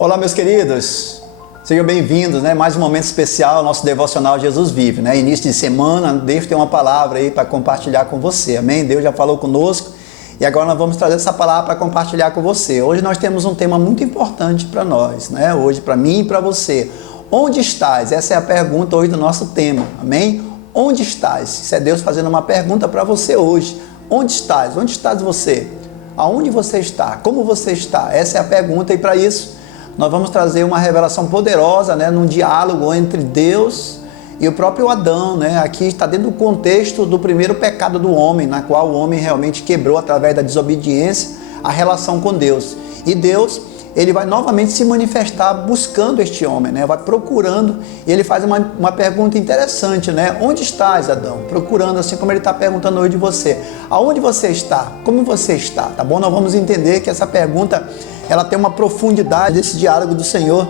Olá, meus queridos, sejam bem-vindos, né? Mais um momento especial, nosso devocional Jesus Vive, né? Início de semana, Deus tem uma palavra aí para compartilhar com você, amém? Deus já falou conosco e agora nós vamos trazer essa palavra para compartilhar com você. Hoje nós temos um tema muito importante para nós, né? Hoje para mim e para você. Onde estás? Essa é a pergunta hoje do nosso tema, amém? Onde estás? Isso é Deus fazendo uma pergunta para você hoje. Onde estás? Onde estás você? Aonde você está? Como você está? Essa é a pergunta e para isso nós vamos trazer uma revelação poderosa, né, num diálogo entre Deus e o próprio Adão, né? Aqui está dentro do contexto do primeiro pecado do homem, na qual o homem realmente quebrou através da desobediência a relação com Deus. E Deus, ele vai novamente se manifestar buscando este homem, né? Vai procurando, e ele faz uma pergunta interessante, né? Onde estás, Adão? Procurando, assim como ele está perguntando hoje de você. Aonde você está? Como você está? Tá bom? Nós vamos entender que essa pergunta, ela tem uma profundidade desse diálogo do Senhor,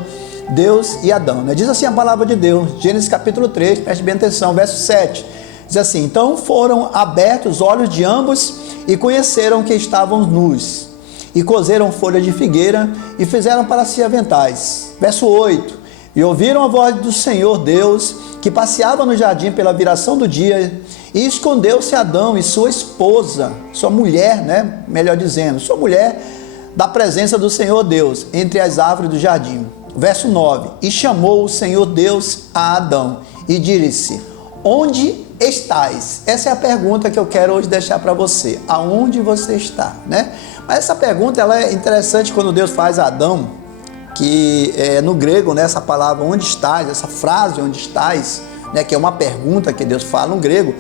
Deus e Adão, né? Diz assim a palavra de Deus, Gênesis capítulo 3, preste bem atenção, verso 7. Diz assim: então foram abertos os olhos de ambos e conheceram que estavam nus. E cozeram folha de figueira e fizeram para si aventais. Verso 8. E ouviram a voz do Senhor Deus, que passeava no jardim pela viração do dia, e escondeu-se Adão e sua esposa, sua mulher, né? Melhor dizendo, sua mulher, da presença do Senhor Deus, entre as árvores do jardim. Verso 9. E chamou o Senhor Deus a Adão, e disse: onde estás? Essa é a pergunta que eu quero hoje deixar para você. Aonde você está, né? Mas essa pergunta, ela é interessante quando Deus faz a Adão, que no grego, né, essa palavra onde estás, essa frase onde estás, né, que é uma pergunta que Deus fala no grego,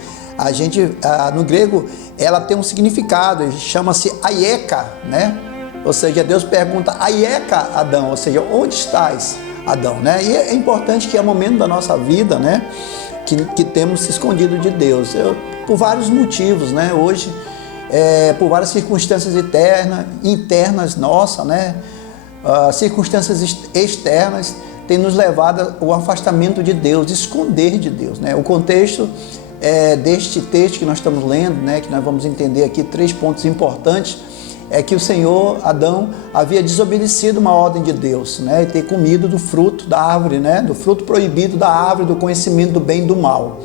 no grego ela tem um significado, chama-se aieka, né? Ou seja, Deus pergunta aieka, Adão, ou seja, onde estás, Adão, né? E é importante que é o momento da nossa vida, né, que temos se escondido de Deus, por vários motivos, né? Hoje, por várias circunstâncias internas nossas, né? Circunstâncias externas têm nos levado ao afastamento de Deus, esconder de Deus, né? O contexto deste texto que nós estamos lendo, né, que nós vamos entender aqui 3 pontos importantes, é que o Senhor, Adão, havia desobedecido uma ordem de Deus, né, e ter comido do fruto da árvore, né, do fruto proibido da árvore do conhecimento do bem e do mal.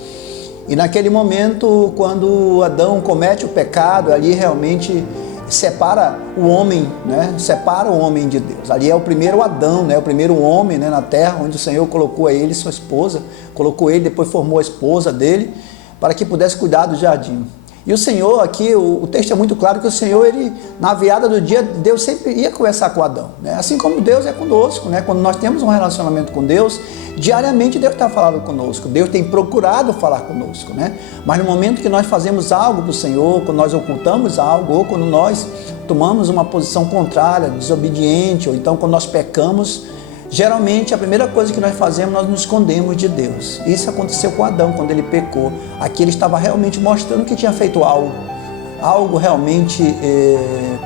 E naquele momento, quando Adão comete o pecado, ali realmente separa o homem, né? Separa o homem de Deus. Ali é o primeiro Adão, né? O primeiro homem, né, na terra, onde o Senhor colocou a ele e sua esposa, colocou ele, depois formou a esposa dele, para que pudesse cuidar do jardim. E o Senhor aqui, o texto é muito claro que o Senhor, ele, na virada do dia, Deus sempre ia conversar com Adão, né? Assim como Deus é conosco, né? Quando nós temos um relacionamento com Deus, diariamente Deus está falando conosco, Deus tem procurado falar conosco, né? Mas no momento que nós fazemos algo para o Senhor, quando nós ocultamos algo, ou quando nós tomamos uma posição contrária, desobediente, ou então quando nós pecamos, geralmente a primeira coisa que nós fazemos, nós nos escondemos de Deus. Isso aconteceu com Adão quando ele pecou. Aqui ele estava realmente mostrando que tinha feito algo realmente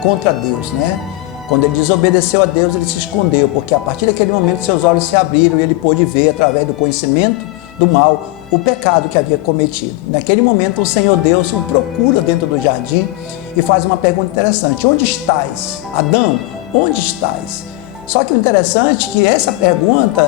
contra Deus, né? Quando ele desobedeceu a Deus, ele se escondeu, porque a partir daquele momento seus olhos se abriram e ele pôde ver, através do conhecimento do mal, o pecado que havia cometido. Naquele momento o Senhor Deus o procura dentro do jardim e faz uma pergunta interessante: onde estás? Adão, onde estás? Só que o interessante é que essa pergunta,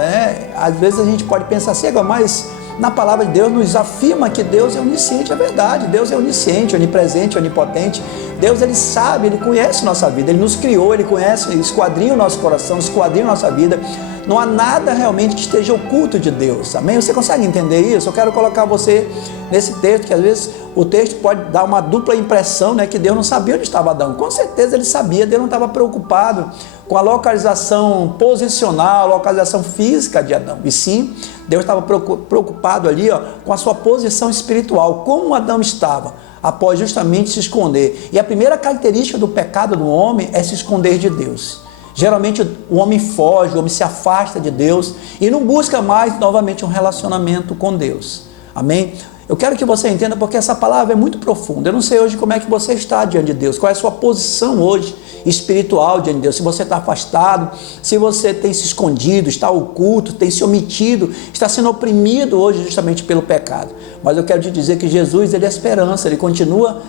às vezes a gente pode pensar assim, mas na palavra de Deus nos afirma que Deus é onisciente, é verdade, Deus é onisciente, onipresente, onipotente. Deus, ele sabe, ele conhece nossa vida, ele nos criou, ele conhece, ele esquadrinha o nosso coração, esquadrinha a nossa vida. Não há nada realmente que esteja oculto de Deus, amém? Você consegue entender isso? Eu quero colocar você nesse texto, que às vezes o texto pode dar uma dupla impressão, né, que Deus não sabia onde estava Adão. Com certeza ele sabia, Deus não estava preocupado com a localização posicional, a localização física de Adão. E sim, Deus estava preocupado ali, com a sua posição espiritual, como Adão estava, após justamente se esconder. E a primeira característica do pecado do homem é se esconder de Deus. Geralmente o homem foge, o homem se afasta de Deus e não busca mais novamente um relacionamento com Deus. Amém? Eu quero que você entenda, porque essa palavra é muito profunda. Eu não sei hoje como é que você está diante de Deus, qual é a sua posição hoje espiritual diante de Deus. Se você está afastado, se você tem se escondido, está oculto, tem se omitido, está sendo oprimido hoje justamente pelo pecado. Mas eu quero te dizer que Jesus, ele é a esperança, ele continua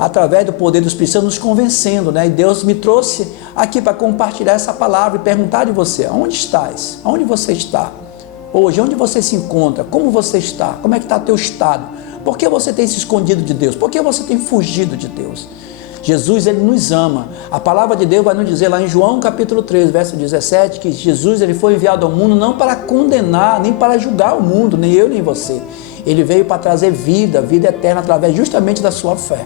através do poder do Espírito Santo, nos convencendo, né? E Deus me trouxe aqui para compartilhar essa palavra e perguntar de você: aonde estás? Aonde você está? Hoje, onde você se encontra? Como você está? Como é que está o teu estado? Por que você tem se escondido de Deus? Por que você tem fugido de Deus? Jesus, ele nos ama. A palavra de Deus vai nos dizer lá em João capítulo 3, verso 17, que Jesus, ele foi enviado ao mundo não para condenar, nem para julgar o mundo, nem eu, nem você. Ele veio para trazer vida, vida eterna, através justamente da sua fé.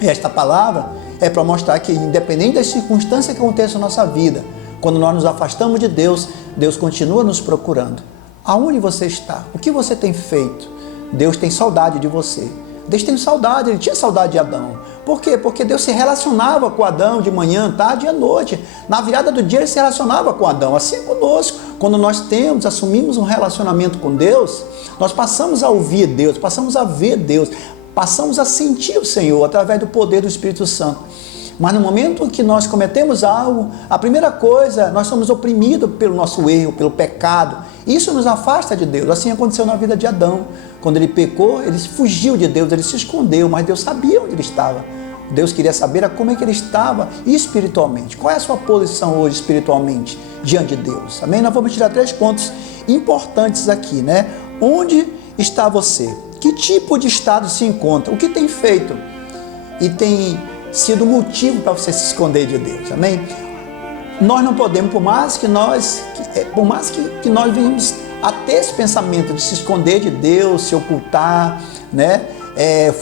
E esta palavra é para mostrar que, independente das circunstâncias que aconteçam na nossa vida, quando nós nos afastamos de Deus, Deus continua nos procurando. Aonde você está? O que você tem feito? Deus tem saudade de você. Deus tem saudade, ele tinha saudade de Adão. Por quê? Porque Deus se relacionava com Adão de manhã, tarde e à noite. Na virada do dia ele se relacionava com Adão. Assim é conosco. Quando nós assumimos um relacionamento com Deus, nós passamos a ouvir Deus, passamos a ver Deus, passamos a sentir o Senhor através do poder do Espírito Santo. Mas no momento que nós cometemos algo, a primeira coisa, nós somos oprimidos pelo nosso erro, pelo pecado. Isso nos afasta de Deus. Assim aconteceu na vida de Adão. Quando ele pecou, ele fugiu de Deus, ele se escondeu, mas Deus sabia onde ele estava. Deus queria saber como é que ele estava espiritualmente. Qual é a sua posição hoje espiritualmente diante de Deus? Amém? Nós vamos tirar 3 pontos importantes aqui, né? Onde está você? Que tipo de estado se encontra? O que tem feito? E tem sido motivo para você se esconder de Deus, amém? Nós não podemos, por mais que nós venhamos a ter esse pensamento de se esconder de Deus, se ocultar, né?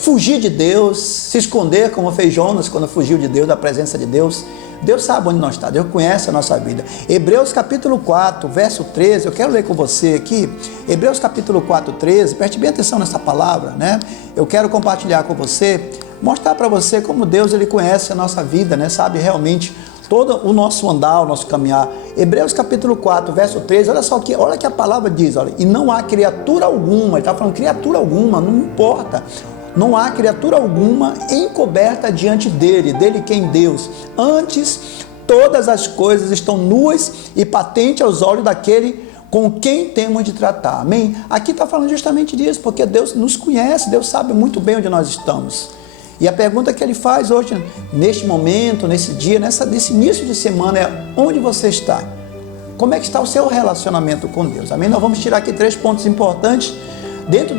Fugir de Deus, se esconder como fez Jonas quando fugiu de Deus, da presença de Deus. Deus sabe onde nós estamos, Deus conhece a nossa vida. Hebreus capítulo 4, verso 13, eu quero ler com você aqui, Hebreus capítulo 4, 13, preste bem atenção nessa palavra, né? Eu quero compartilhar com você, mostrar para você como Deus, ele conhece a nossa vida, né? Sabe realmente todo o nosso andar, o nosso caminhar. Hebreus capítulo 4, verso 13, olha que a palavra diz, olha, e não há criatura alguma, ele está falando criatura alguma, não importa, não há criatura alguma encoberta diante dele quem? Deus. Antes, todas as coisas estão nuas e patentes aos olhos daquele com quem temos de tratar, amém? Aqui está falando justamente disso, porque Deus nos conhece, Deus sabe muito bem onde nós estamos. E a pergunta que ele faz hoje, neste momento, nesse dia, nesse início de semana, é: onde você está? Como é que está o seu relacionamento com Deus? Amém? Nós vamos tirar aqui 3 pontos importantes dentro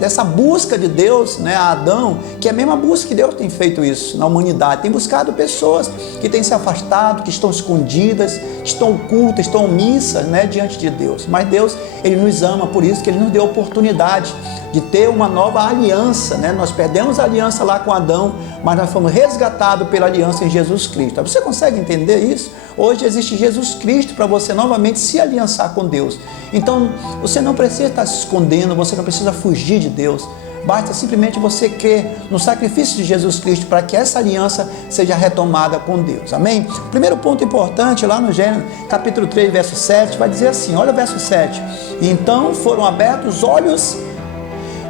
dessa busca de Deus, né, a Adão, que é a mesma busca que Deus tem feito isso na humanidade. Tem buscado pessoas que têm se afastado, que estão escondidas, estão ocultas, estão omissas, né, diante de Deus. Mas Deus, ele nos ama, por isso que ele nos deu a oportunidade de ter uma nova aliança, né? Nós perdemos a aliança lá com Adão, mas nós fomos resgatados pela aliança em Jesus Cristo. Você consegue entender isso? Hoje existe Jesus Cristo para você novamente se aliançar com Deus. Então, você não precisa estar se escondendo, você não precisa fugir de Deus. Basta simplesmente você crer no sacrifício de Jesus Cristo para que essa aliança seja retomada com Deus. Amém? Primeiro ponto importante, lá no Gênesis, capítulo 3, verso 7, vai dizer assim, olha o verso 7. Então foram abertos os olhos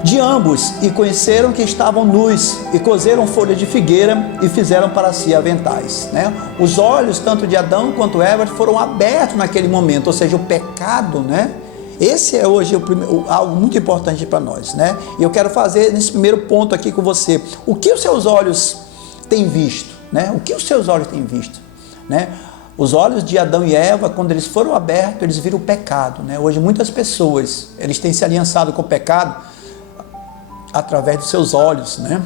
de ambos e conheceram que estavam nus e coseram folhas de figueira e fizeram para si aventais, né? Os olhos tanto de Adão quanto Eva foram abertos naquele momento, ou seja, o pecado, né? Esse é hoje algo muito importante para nós, né? E eu quero fazer nesse primeiro ponto aqui com você, o que os seus olhos têm visto, né? O que os seus olhos têm visto, né? Os olhos de Adão e Eva, quando eles foram abertos, eles viram o pecado, né? Hoje muitas pessoas, eles têm se aliançado com o pecado através dos seus olhos, né?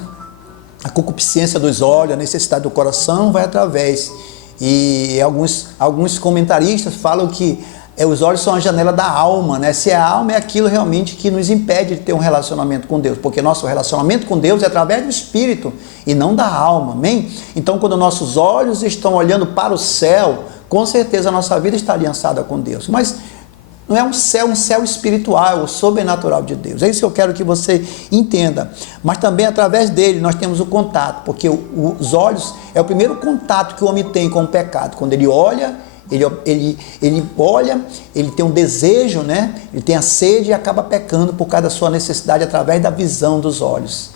A concupiscência dos olhos, a necessidade do coração vai através. E alguns comentaristas falam que os olhos são a janela da alma, né? Se é a alma, é aquilo realmente que nos impede de ter um relacionamento com Deus, porque nosso relacionamento com Deus é através do Espírito e não da alma, amém? Então, quando nossos olhos estão olhando para o céu, com certeza a nossa vida está aliançada com Deus, mas não é um céu espiritual, o sobrenatural de Deus. É isso que eu quero que você entenda. Mas também através dele nós temos o contato, porque os olhos é o primeiro contato que o homem tem com o pecado. Quando ele olha, ele tem um desejo, né? Ele tem a sede e acaba pecando por causa da sua necessidade através da visão dos olhos.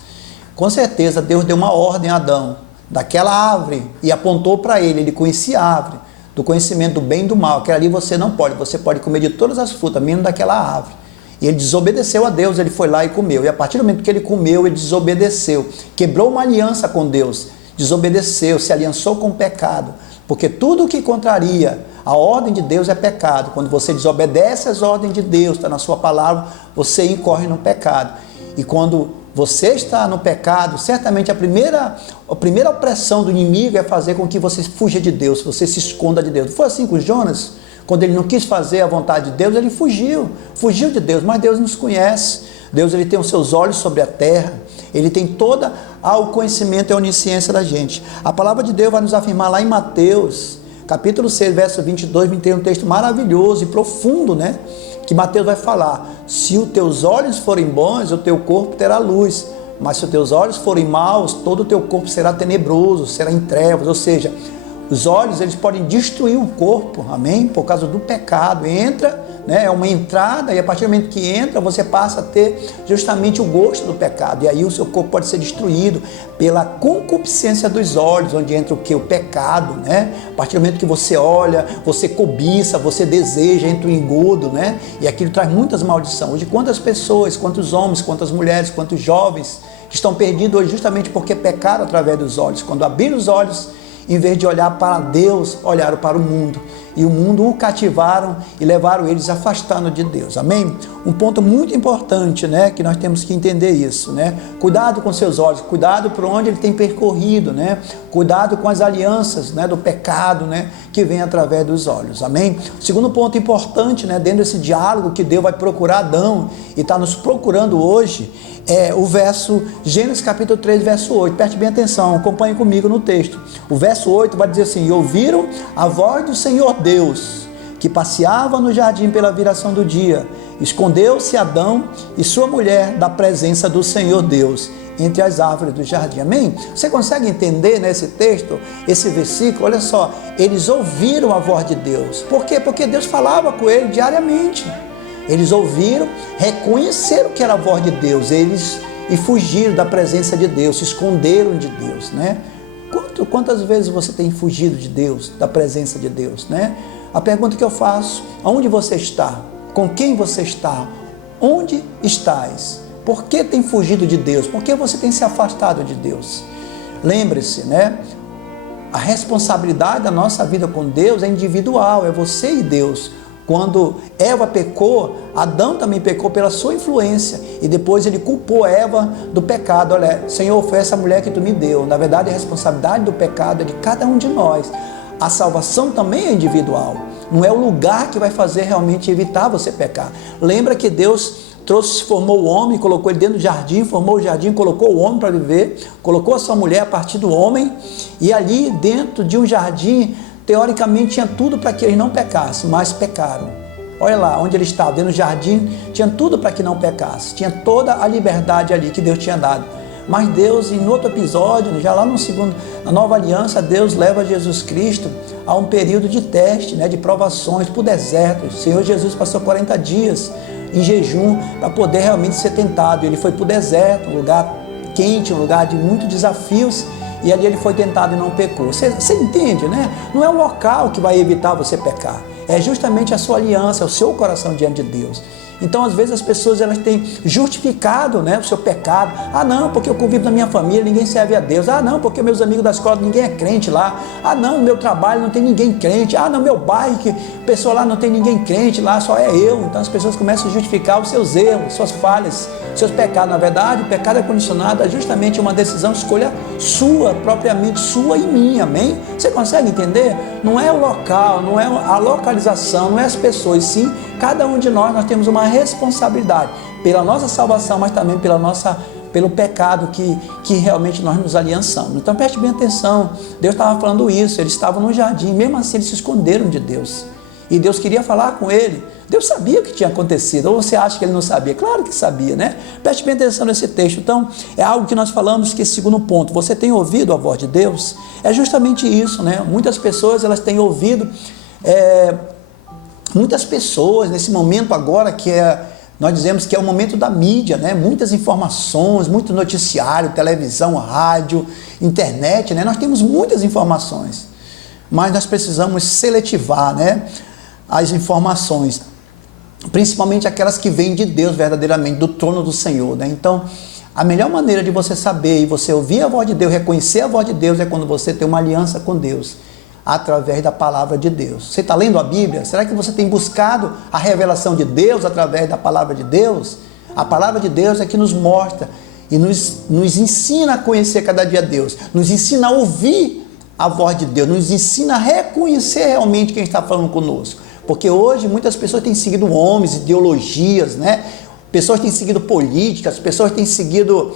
Com certeza Deus deu uma ordem a Adão, daquela árvore, e apontou para ele conhecia a árvore, do conhecimento do bem e do mal, que ali você não pode, você pode comer de todas as frutas, menos daquela árvore. E ele desobedeceu a Deus, ele foi lá e comeu. E a partir do momento que ele comeu, ele desobedeceu. Quebrou uma aliança com Deus. Desobedeceu, se aliançou com o pecado. Porque tudo que contraria a ordem de Deus é pecado. Quando você desobedece às ordens de Deus, está na sua palavra, você incorre no pecado. E quando você está no pecado, certamente a primeira opressão do inimigo é fazer com que você fuja de Deus, você se esconda de Deus. Não foi assim com Jonas? Quando ele não quis fazer a vontade de Deus, ele fugiu de Deus, mas Deus nos conhece. Deus, ele tem os seus olhos sobre a terra, ele tem todo o conhecimento e a onisciência da gente. A palavra de Deus vai nos afirmar lá em Mateus, capítulo 6, verso 22, 21, um texto maravilhoso e profundo, né? Que Mateus vai falar: se os teus olhos forem bons, o teu corpo terá luz, mas se os teus olhos forem maus, todo o teu corpo será tenebroso, será em trevas. Ou seja, os olhos, eles podem destruir o corpo, amém? Por causa do pecado. Entra, né? É uma entrada, e a partir do momento que entra, você passa a ter justamente o gosto do pecado. E aí o seu corpo pode ser destruído pela concupiscência dos olhos, onde entra o que? O pecado, né? A partir do momento que você olha, você cobiça, você deseja, entra o engodo, né? E aquilo traz muitas maldições. Hoje, quantas pessoas, quantos homens, quantas mulheres, quantos jovens que estão perdidos hoje justamente porque pecaram através dos olhos. Quando abriram os olhos, em vez de olhar para Deus, olharam para o mundo. E o mundo o cativaram e levaram eles afastando de Deus. Amém? Um ponto muito importante, né? Que nós temos que entender isso, né? Cuidado com seus olhos, cuidado por onde ele tem percorrido, né? Cuidado com as alianças, né? Do pecado, né? Que vem através dos olhos. Amém? O segundo ponto importante, né? Dentro desse diálogo que Deus vai procurar Adão e está nos procurando hoje, é o verso, Gênesis capítulo 3, verso 8. Preste bem atenção, acompanhe comigo no texto. O verso 8 vai dizer assim: e ouviram a voz do Senhor Deus, que passeava no jardim pela viração do dia. Escondeu-se Adão e sua mulher da presença do Senhor Deus entre as árvores do jardim. Amém? Você consegue entender nesse texto, esse versículo? Olha só, eles ouviram a voz de Deus. Por quê? Porque Deus falava com ele diariamente. Eles ouviram, reconheceram que era a voz de Deus, e fugiram da presença de Deus, se esconderam de Deus, né? Quantas vezes você tem fugido de Deus, da presença de Deus, né? A pergunta que eu faço: aonde você está? Com quem você está? Onde estás? Por que tem fugido de Deus? Por que você tem se afastado de Deus? Lembre-se, né? A responsabilidade da nossa vida com Deus é individual, é você e Deus. Quando Eva pecou, Adão também pecou pela sua influência, e depois ele culpou Eva do pecado. Olha, Senhor, foi essa mulher que tu me deu. Na verdade, a responsabilidade do pecado é de cada um de nós. A salvação também é individual, não é o lugar que vai fazer realmente evitar você pecar. Lembra que Deus formou o homem, colocou ele dentro do jardim, formou o jardim, colocou o homem para viver, colocou a sua mulher a partir do homem, e ali dentro de um jardim, teoricamente tinha tudo para que eles não pecassem, mas pecaram. Olha lá, onde ele estava, dentro do jardim, tinha tudo para que não pecasse, tinha toda a liberdade ali que Deus tinha dado. Mas Deus, em outro episódio, já lá na nova aliança, Deus leva Jesus Cristo a um período de teste, né, de provações para o deserto. O Senhor Jesus passou 40 dias em jejum para poder realmente ser tentado. Ele foi para o deserto, um lugar quente, um lugar de muitos desafios, e ali ele foi tentado e não pecou. Você entende, né? Não é o local que vai evitar você pecar, é justamente a sua aliança, o seu coração diante de Deus. Então, às vezes, as pessoas elas têm justificado, né, o seu pecado. Ah, não, porque eu convivo na minha família, ninguém serve a Deus. Ah, não, porque meus amigos da escola, ninguém é crente lá. Ah, não, meu trabalho não tem ninguém crente. Ah, não, meu bairro, o pessoal lá não tem ninguém crente, lá só é eu. Então, as pessoas começam a justificar os seus erros, suas falhas, seus pecados. Na verdade, o pecado é condicionado a justamente uma decisão, escolha sua, propriamente sua e minha, amém? Você consegue entender? Não é o local, não é a localização, não é as pessoas, sim, cada um de nós temos uma responsabilidade pela nossa salvação, mas também pelo pecado que realmente nós nos aliançamos. Então preste bem atenção, Deus estava falando isso, eles estavam no jardim, mesmo assim eles se esconderam de Deus, e Deus queria falar com ele. Deus sabia o que tinha acontecido, ou você acha que ele não sabia? Claro que sabia, né? Preste bem atenção nesse texto. Então, é algo que nós falamos, que esse segundo ponto, você tem ouvido a voz de Deus? É justamente isso, né? Muitas pessoas, elas têm ouvido, muitas pessoas, nesse momento agora, nós dizemos que é o momento da mídia, né? Muitas informações, muito noticiário, televisão, rádio, internet, né? Nós temos muitas informações, mas nós precisamos seletivar, né, as informações. principalmente aquelas que vêm de Deus verdadeiramente, do trono do Senhor, né? Então, a melhor maneira de você saber e você ouvir a voz de Deus, reconhecer a voz de Deus, é quando você tem uma aliança com Deus, através da palavra de Deus. Você está lendo a Bíblia? Será que você tem buscado a revelação de Deus através da palavra de Deus? A palavra de Deus é que nos mostra e nos ensina a conhecer cada dia Deus, nos ensina a ouvir a voz de Deus, nos ensina a reconhecer realmente quem está falando conosco. Porque hoje muitas pessoas têm seguido homens, ideologias, né? Pessoas têm seguido políticas, pessoas têm seguido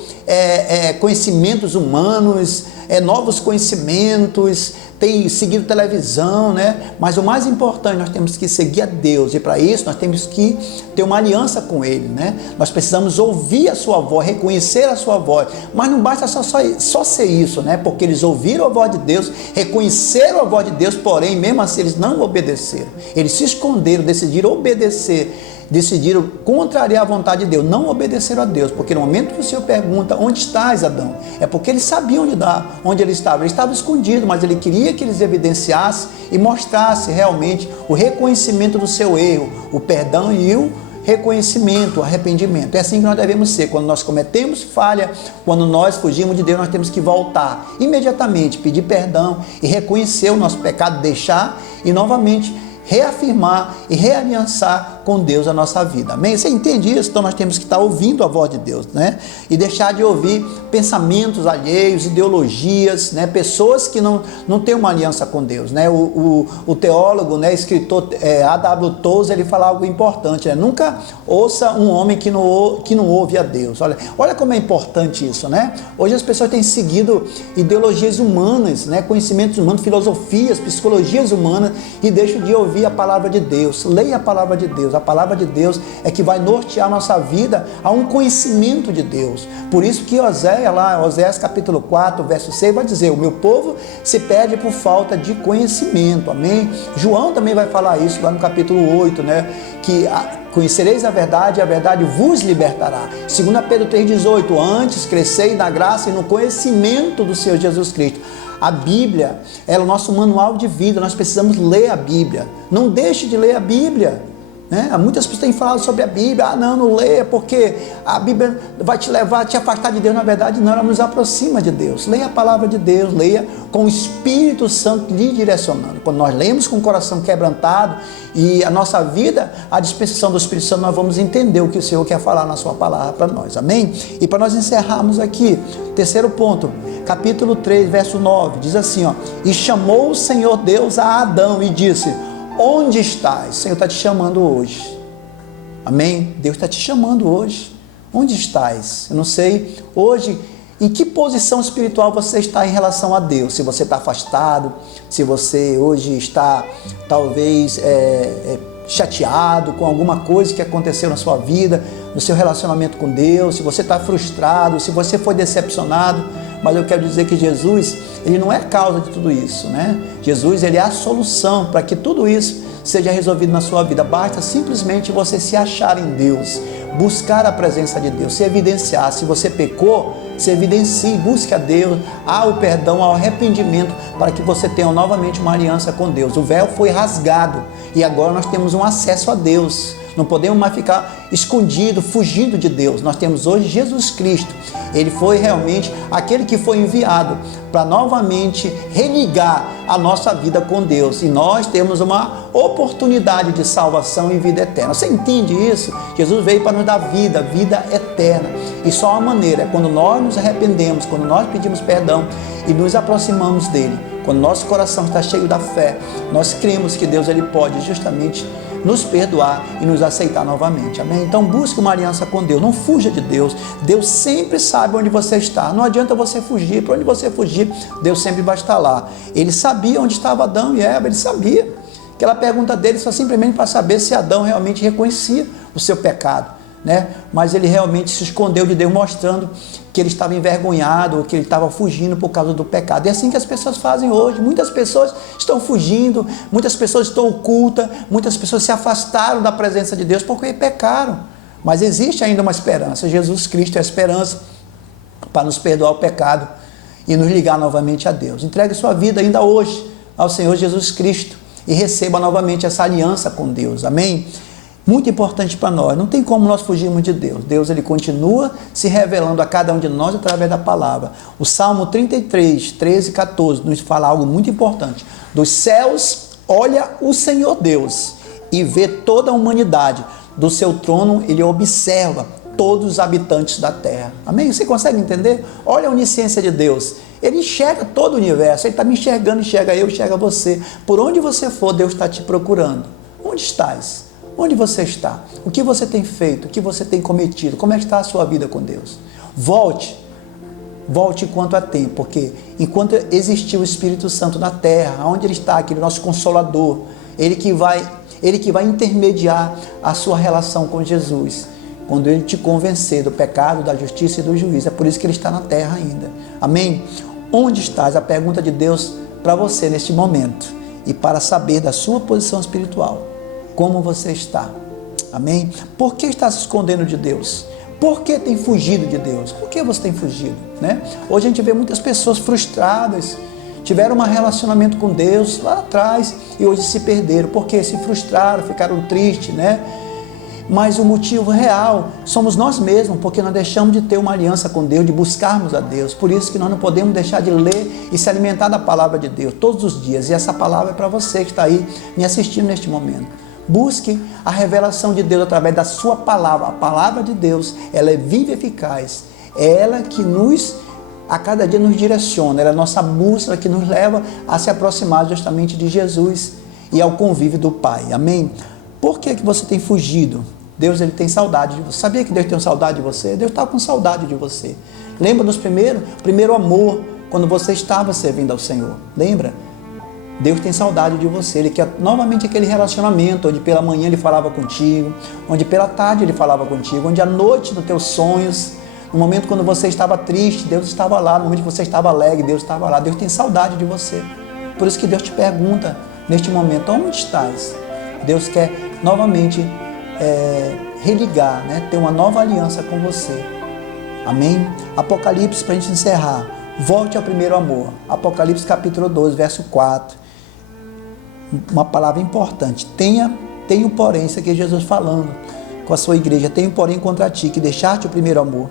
conhecimentos humanos, novos conhecimentos, têm seguido televisão, né? Mas o mais importante, nós temos que seguir a Deus, e para isso nós temos que ter uma aliança com Ele, né? Nós precisamos ouvir a sua voz, reconhecer a sua voz, mas não basta só ser isso, né? Porque eles ouviram a voz de Deus, reconheceram a voz de Deus, porém, mesmo assim, eles não obedeceram. Eles se esconderam, decidiram obedecer, decidiram contrariar a vontade de Deus, não obedeceram a Deus, porque no momento que o Senhor pergunta, onde estás, Adão? É porque ele sabia onde ele estava escondido, mas ele queria que eles evidenciassem e mostrassem realmente o reconhecimento do seu erro, o perdão e o reconhecimento, o arrependimento. É assim que nós devemos ser. Quando nós cometemos falha, quando nós fugimos de Deus, nós temos que voltar imediatamente, pedir perdão e reconhecer o nosso pecado, deixar e novamente reafirmar e realiançar com Deus a nossa vida. Amém? Você entende isso? Então nós temos que estar ouvindo a voz de Deus, né? E deixar de ouvir pensamentos alheios, ideologias, né? Pessoas que não têm uma aliança com Deus, né? O teólogo, né, escritor A.W. Tozer, ele fala algo importante, né? Nunca ouça um homem que não ouve a Deus. Olha como é importante isso, né? Hoje as pessoas têm seguido ideologias humanas, né? Conhecimentos humanos, filosofias, psicologias humanas, e deixam de ouvir a palavra de Deus. Leia a palavra de Deus. A palavra de Deus é que vai nortear nossa vida a um conhecimento de Deus. Por isso que Oséias capítulo 4, verso 6 vai dizer: o meu povo se perde por falta de conhecimento. Amém? João também vai falar isso lá no capítulo 8, né? Que conhecereis a verdade e a verdade vos libertará. 2 Pedro 3,18: antes crescei na graça e no conhecimento do Senhor Jesus Cristo. A Bíblia é o nosso manual de vida, nós precisamos ler a Bíblia. Não deixe de ler a Bíblia, né? Muitas pessoas têm falado sobre a Bíblia, não leia porque a Bíblia vai te levar a te afastar de Deus. Na verdade não, ela nos aproxima de Deus. Leia a palavra de Deus, leia com o Espírito Santo lhe direcionando. Quando nós lemos com o coração quebrantado e a nossa vida, a dispensação do Espírito Santo, nós vamos entender o que o Senhor quer falar na sua palavra para nós, amém? E para nós encerrarmos aqui, terceiro ponto, capítulo 3, verso 9, diz assim, e chamou o Senhor Deus a Adão e disse: onde estás? O Senhor está te chamando hoje, amém? Deus está te chamando hoje. Onde estás? Eu não sei hoje em que posição espiritual você está em relação a Deus. Se você está afastado, se você hoje está talvez chateado com alguma coisa que aconteceu na sua vida, no seu relacionamento com Deus, se você está frustrado, se você foi decepcionado. Mas eu quero dizer que Jesus, ele não é a causa de tudo isso, né? Jesus, ele é a solução para que tudo isso seja resolvido na sua vida. Basta simplesmente você se achar em Deus, buscar a presença de Deus, se evidenciar. Se você pecou, se evidencie, busque a Deus, há o perdão, há o arrependimento, para que você tenha novamente uma aliança com Deus. O véu foi rasgado e agora nós temos um acesso a Deus. Não podemos mais ficar escondido, fugindo de Deus. Nós temos hoje Jesus Cristo. Ele foi realmente aquele que foi enviado para novamente religar a nossa vida com Deus. E nós temos uma oportunidade de salvação e vida eterna. Você entende isso? Jesus veio para nos dar vida eterna. E só uma maneira é quando nós nos arrependemos, quando nós pedimos perdão e nos aproximamos dele. Quando nosso coração está cheio da fé, nós cremos que Deus ele pode justamente nos perdoar e nos aceitar novamente, amém? Então busque uma aliança com Deus, não fuja de Deus. Deus sempre sabe onde você está, não adianta você fugir. Para onde você fugir, Deus sempre vai estar lá. Ele sabia onde estava Adão e Eva, ele sabia. Aquela pergunta dele só simplesmente para saber se Adão realmente reconhecia o seu pecado, né? Mas ele realmente se escondeu de Deus, mostrando que ele estava envergonhado, que ele estava fugindo por causa do pecado. É assim que as pessoas fazem hoje. Muitas pessoas estão fugindo, muitas pessoas estão ocultas, muitas pessoas se afastaram da presença de Deus porque pecaram. Mas existe ainda uma esperança. Jesus Cristo é a esperança para nos perdoar o pecado e nos ligar novamente a Deus. Entregue sua vida ainda hoje ao Senhor Jesus Cristo e receba novamente essa aliança com Deus, amém? Muito importante para nós. Não tem como nós fugirmos de Deus. Deus, ele continua se revelando a cada um de nós através da palavra. O Salmo 33, 13 e 14 nos fala algo muito importante. Dos céus olha o Senhor Deus e vê toda a humanidade. Do seu trono ele observa todos os habitantes da terra. Amém? Você consegue entender? Olha a onisciência de Deus. Ele enxerga todo o universo. Ele está me enxergando, enxerga eu, enxerga você. Por onde você for, Deus está te procurando. Onde estás? Onde você está? O que você tem feito? O que você tem cometido? Como é que está a sua vida com Deus? Volte enquanto há tempo, porque enquanto existir o Espírito Santo na terra, onde ele está, aquele nosso Consolador, ele que vai intermediar a sua relação com Jesus, quando ele te convencer do pecado, da justiça e do juízo. É por isso que ele está na terra ainda. Amém? Onde estás? A pergunta de Deus para você neste momento e para saber da sua posição espiritual. Como você está? Amém? Por que está se escondendo de Deus? Por que tem fugido de Deus? Por que você tem fugido? Né? Hoje a gente vê muitas pessoas frustradas, tiveram um relacionamento com Deus lá atrás e hoje se perderam. Porque se frustraram, ficaram tristes, né? Mas o motivo real somos nós mesmos, porque nós deixamos de ter uma aliança com Deus, de buscarmos a Deus. Por isso que nós não podemos deixar de ler e se alimentar da palavra de Deus todos os dias. E essa palavra é para você que está aí me assistindo neste momento. Busque a revelação de Deus através da sua palavra. A palavra de Deus, ela é viva e eficaz. É ela que a cada dia nos direciona. Ela é a nossa bússola que nos leva a se aproximar justamente de Jesus e ao convívio do Pai. Amém? Por que você tem fugido? Deus, ele tem saudade de você. Sabia que Deus tem saudade de você? Deus está com saudade de você. Lembra dos primeiro amor, quando você estava servindo ao Senhor. Lembra? Deus tem saudade de você. Ele quer novamente aquele relacionamento onde pela manhã ele falava contigo, onde pela tarde ele falava contigo, onde à noite nos teus sonhos, no momento quando você estava triste, Deus estava lá. No momento que você estava alegre, Deus estava lá. Deus tem saudade de você. Por isso que Deus te pergunta neste momento, onde estás? Deus quer novamente religar, né? Ter uma nova aliança com você. Amém? Apocalipse, para a gente encerrar. Volte ao primeiro amor. Apocalipse capítulo 12, verso 4. Uma palavra importante. Tenho porém, isso aqui é Jesus falando com a sua igreja. Tenho porém contra ti, que deixaste o primeiro amor.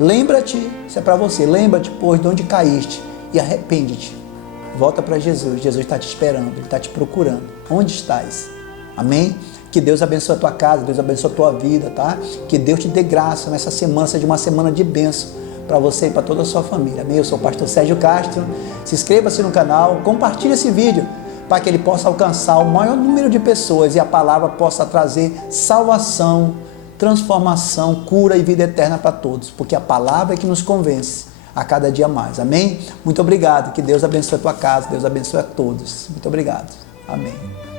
Lembra-te, isso é para você, lembra-te, pois, de onde caíste e arrepende-te. Volta para Jesus. Jesus está te esperando, ele está te procurando. Onde estás? Amém? Que Deus abençoe a tua casa, Deus abençoe a tua vida, tá? Que Deus te dê graça nessa semana, seja uma semana de bênção para você e para toda a sua família. Amém? Eu sou o pastor Sérgio Castro. Se inscreva-se no canal, compartilhe esse vídeo para que ele possa alcançar o maior número de pessoas e a palavra possa trazer salvação, transformação, cura e vida eterna para todos, porque a palavra é que nos convence a cada dia mais. Amém? Muito obrigado. Que Deus abençoe a tua casa, Deus abençoe a todos. Muito obrigado. Amém.